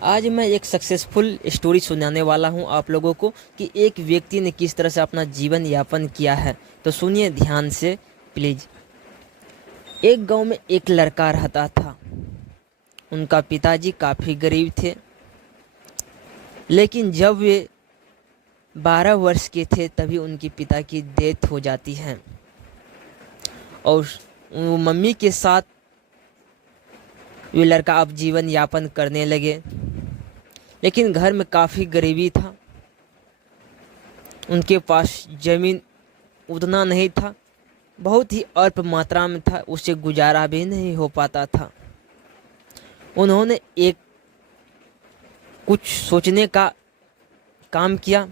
आज मैं एक सक्सेसफुल स्टोरी सुनाने वाला हूं आप लोगों को कि एक व्यक्ति ने किस तरह से अपना जीवन यापन किया है। तो सुनिए ध्यान से प्लीज। एक गांव में एक लड़का रहता था। उनका पिताजी काफ़ी गरीब थे, लेकिन जब वे 12 वर्ष के थे तभी उनके पिता की डेथ हो जाती है और वो मम्मी के साथ वे लड़का अब जीवन यापन करने लगे। लेकिन घर में काफ़ी गरीबी था, उनके पास ज़मीन उतना नहीं था, बहुत ही अल्प मात्रा में था, उससे गुजारा भी नहीं हो पाता था। उन्होंने एक कुछ सोचने का काम किया।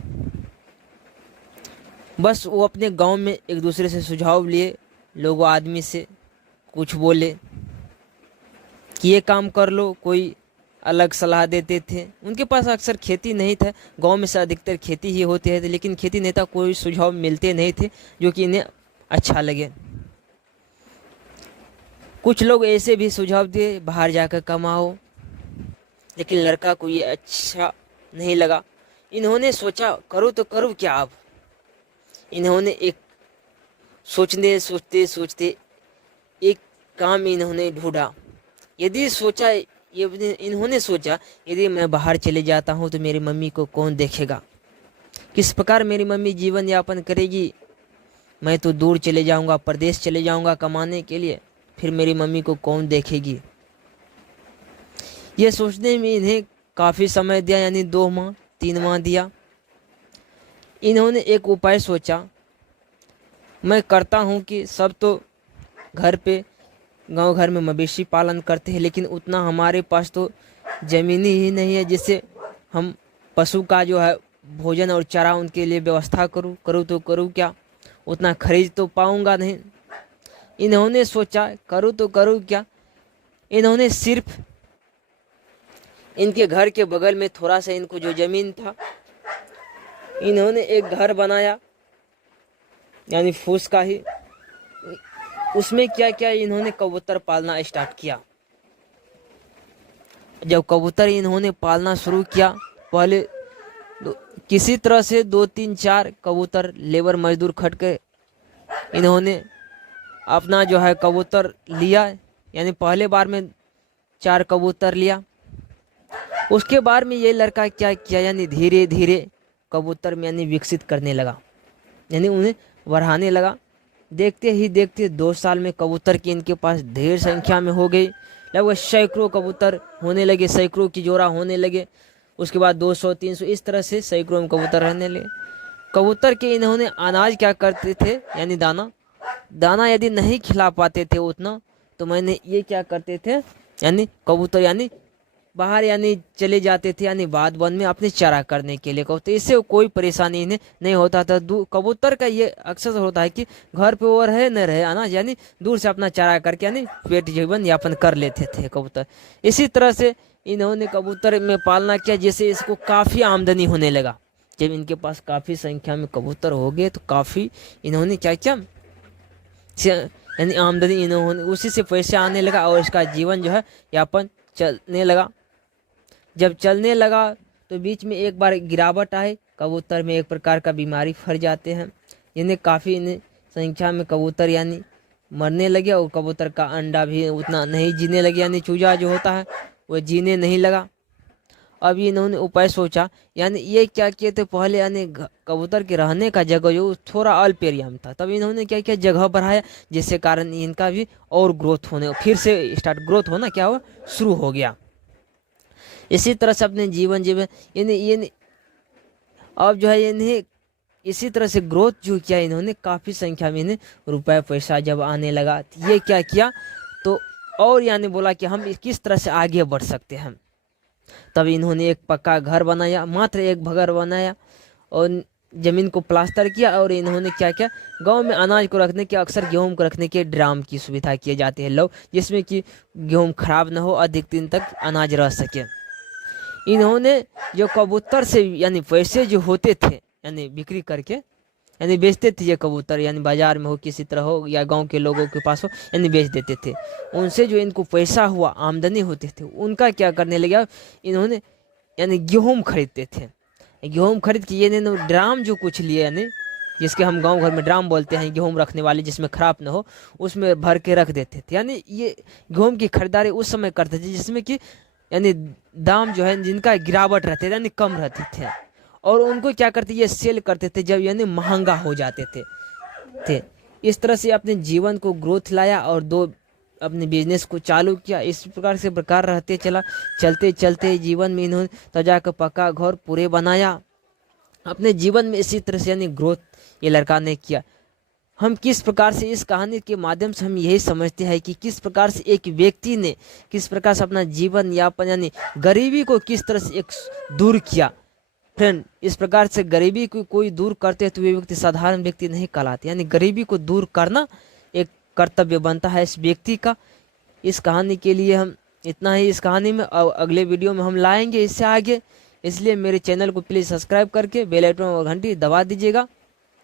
बस वो अपने गांव में एक दूसरे से सुझाव लिए, लोगों आदमी से कुछ बोले कि ये काम कर लो, कोई अलग सलाह देते थे। उनके पास अक्सर खेती नहीं था, गांव में से अधिकतर खेती ही होती है, लेकिन खेती नहीं था, कोई सुझाव मिलते नहीं थे जो कि इन्हें अच्छा लगे। कुछ लोग ऐसे भी सुझाव दिए बाहर जाकर कमाओ, लेकिन लड़का को ये अच्छा नहीं लगा। इन्होंने सोचा करूँ तो करूँ क्या अब। इन्होंने एक सोचते सोचते एक काम इन्होंने ढूंढा। इन्होंने सोचा यदि मैं बाहर चले जाता हूँ तो मेरी मम्मी को कौन देखेगा, किस प्रकार मेरी मम्मी जीवन यापन करेगी। मैं तो दूर चले जाऊँगा, प्रदेश चले जाऊँगा कमाने के लिए, फिर मेरी मम्मी को कौन देखेगी। ये सोचने में इन्हें काफ़ी समय दिया, यानी 2 माह 3 माह दिया। इन्होंने एक उपाय सोचा, मैं करता हूँ कि सब तो घर पे गांव घर में मवेशी पालन करते हैं, लेकिन उतना हमारे पास तो ज़मीन ही नहीं है जिससे हम पशु का जो है भोजन और चारा उनके लिए व्यवस्था करूँ तो करूँ क्या, उतना खरीद तो पाऊँगा नहीं। इन्होंने सोचा करूँ तो करूँ क्या। इन्होंने सिर्फ इनके घर के बगल में थोड़ा सा इनको जो ज़मीन था, इन्होंने एक घर बनाया, यानी फूस का ही। उसमें क्या क्या इन्होंने कबूतर पालना स्टार्ट किया। जब कबूतर इन्होंने पालना शुरू किया, पहले किसी तरह से 2 3 4 कबूतर लेबर मजदूर खट के इन्होंने अपना जो है कबूतर लिया, यानी पहले बार में 4 कबूतर लिया। उसके बाद में ये लड़का क्या किया, यानी धीरे धीरे कबूतर में यानी विकसित करने लगा, यानी उन्हें बढ़ाने लगा। देखते ही देखते 2 साल में कबूतर की इनके पास ढेर संख्या में हो गई। लगभग सैकड़ों कबूतर होने लगे, सैकड़ों की जोड़ा होने लगे। उसके बाद 200 300 इस तरह से सैकड़ों में कबूतर रहने लगे। कबूतर के इन्होंने अनाज क्या करते थे, यानी दाना यदि नहीं खिला पाते थे उतना, तो मैंने ये क्या करते थे, यानी कबूतर यानी बाहर यानी चले जाते थे, यानी बाध वन में अपने चारा करने के लिए। तो इससे कोई परेशानी इन्हें नहीं होता था। कबूतर का ये अक्सर होता है कि घर पे वो रहे न रहे अनाज, यानी दूर से अपना चारा करके यानी पेट जीवन यापन कर लेते थे कबूतर। इसी तरह से इन्होंने कबूतर में पालना किया, जिससे इसको काफ़ी आमदनी होने लगा। जब इनके पास काफ़ी संख्या में कबूतर हो गए तो काफ़ी इन्होंने क्या किया, यानी आमदनी इन्होंने उसी से पैसे आने लगा और इसका जीवन जो है यापन चलने लगा। जब चलने लगा तो बीच में एक बार गिरावट आई, कबूतर में एक प्रकार का बीमारी फैल जाते हैं। इन्हें संख्या में कबूतर यानी मरने लगे और कबूतर का अंडा भी उतना नहीं जीने लगे, यानी चूजा जो होता है वह जीने नहीं लगा। अब इन्होंने उपाय सोचा, यानी ये क्या किए थे पहले, यानी कबूतर के रहने का जगह जो थोड़ा अल्प एरिया में था, तब इन्होंने क्या किया जगह बढ़ाया, जिससे कारण इनका भी और ग्रोथ होने फिर से ग्रोथ होना क्या हुआ शुरू हो गया। इसी तरह से अपने जीवन इन्हें अब जो है इन्हें इसी तरह से ग्रोथ जो किया इन्होंने, काफ़ी संख्या में इन्हें रुपया पैसा जब आने लगा, ये क्या किया तो और यानी बोला कि हम किस तरह से आगे बढ़ सकते हैं। तब इन्होंने एक पक्का घर बनाया, मात्र एक घर बनाया और ज़मीन को प्लास्टर किया। और इन्होंने क्या किया, गांव में अनाज को रखने के, अक्सर गेहूं को रखने के ड्राम की सुविधा किए जाते हैं लोग, जिसमें कि गेहूं खराब न हो, अधिक दिन तक अनाज रह सके। इन्होंने जो कबूतर से यानी पैसे जो होते थे, यानी बिक्री करके यानी बेचते थे ये कबूतर, यानी बाजार में हो किसी तरह हो या गांव के लोगों के पास हो, यानी बेच देते थे। उनसे जो इनको पैसा हुआ आमदनी होते थे, उनका क्या करने लगे, इन्होंने यानी गेहूँ खरीदते थे। गेहूँ खरीद के ये ड्राम जो कुछ लिए, यानी जिसके हम गांव घर में ड्राम बोलते हैं, गेहूँ रखने वाले जिसमें खराब ना हो, उसमें भर के रख देते थे। यानी ये गेहूँ की खरीदारी उस समय करते थे जिसमें कि यानी दाम जो है जिनका गिरावट रहते थे, यानी कम रहते थे, और उनको क्या करते, ये सेल करते थे जब यानी महंगा हो जाते थे। इस तरह से अपने जीवन को ग्रोथ लाया और अपने बिजनेस को चालू किया। इस प्रकार रहते चलते चलते जीवन में इन्होंने तजा का पक्का घर पूरे बनाया अपने जीवन में। इसी तरह से यानी ग्रोथ ये लड़का ने किया। हम किस प्रकार से इस कहानी के माध्यम से हम यही समझते हैं कि किस प्रकार से एक व्यक्ति ने किस प्रकार से अपना जीवन यापन यानी गरीबी को किस तरह से एक दूर किया। फ्रेंड, इस प्रकार से गरीबी को कोई दूर करते तो वे व्यक्ति साधारण व्यक्ति नहीं कहलाते, यानी गरीबी को दूर करना एक कर्तव्य बनता है इस व्यक्ति का। इस कहानी के लिए हम इतना ही इस कहानी में, और अगले वीडियो में हम लाएंगे इससे आगे। इसलिए मेरे चैनल को प्लीज़ सब्सक्राइब करके बेल आइकन और घंटी दबा दीजिएगा।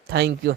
Thank you.